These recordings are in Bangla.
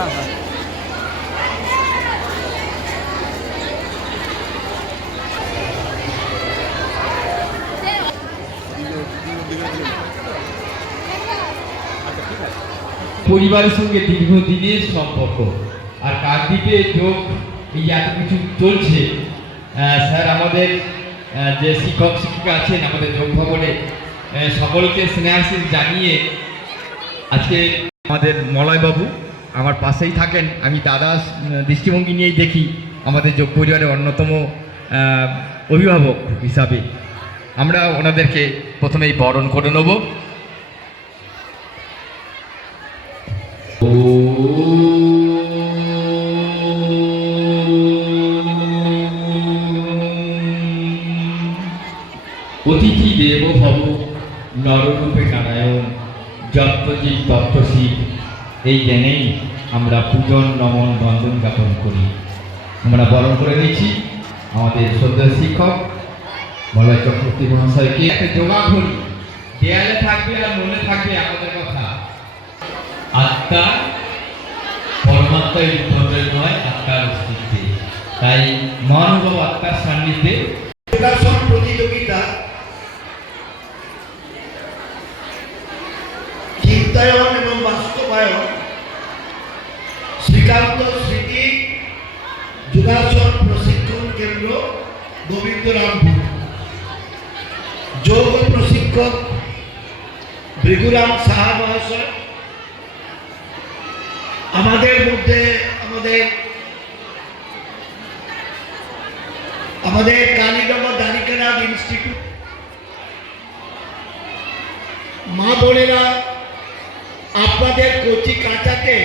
না পরিবারের সঙ্গে দীর্ঘদিনের সম্পর্ক। আর কাকদ্বীপে যোগ, এই এত কিছু চলছে স্যার আমাদের যে শিক্ষক, শিক্ষিকা আছেন আমাদের যোগ ভবনে সকলকে স্নেহাশীল জানিয়ে আজকে আমাদের মলয়বাবু আমার পাশেই থাকেন। আমি দাদা দৃষ্টিভঙ্গি নিয়েই দেখি আমাদের যোগ পরিবারের অন্যতম অভিভাবক হিসাবে। আমরা ওনাদেরকে প্রথমেই বরণ করে নেব। অতিথি দেব ভব নররূপে নারায়ণ যত্রজীব তত্ত্বশীব এই জ্ঞানেই আমরা পূজন, নমন, বন্দন জ্ঞাপন করি। আমরা বরণ করে নিচ্ছি আমাদের শ্রদ্ধা শিক্ষক মলয় চক্রবর্তী মহাশয়কে। একটা যোগা ঘড়ি দেয়ালে থাকবে আর মনে থাকবে আমাদের কথা। আত্মা পরমাত্মায় রূপান্তরিত নয়, আত্মার অস্তিত্বে। তাই মহানুভব আত্মার সান্নিধ্যে। প্রতিযোগিতা বাস্তবায়ন শ্রীকান্ত স্মৃতি যোগাসন প্রশিক্ষণ কেন্দ্র গোবিন্দরামপুর। যোগ প্রশিক্ষক ভৃগুরাম সাহা মহাশয়। আমাদের মধ্যে আমাদের আমাদের কালীগঞ্জ দারিকানাথ ইনস্টিটিউট। মা বোনেরা আপনাদের কচি কাঁচাতে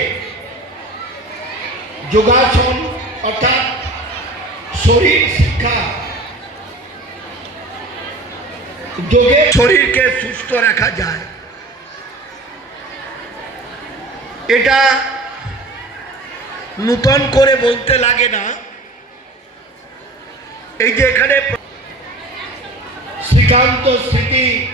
যোগাসন, অর্থাৎ শরীর শিক্ষা। যোগে শরীরকে সুস্থ রাখা যায়। এটা নূতন করে বলতে লাগে না। এই যে এখানে শ্রীকান্ত স্মৃতি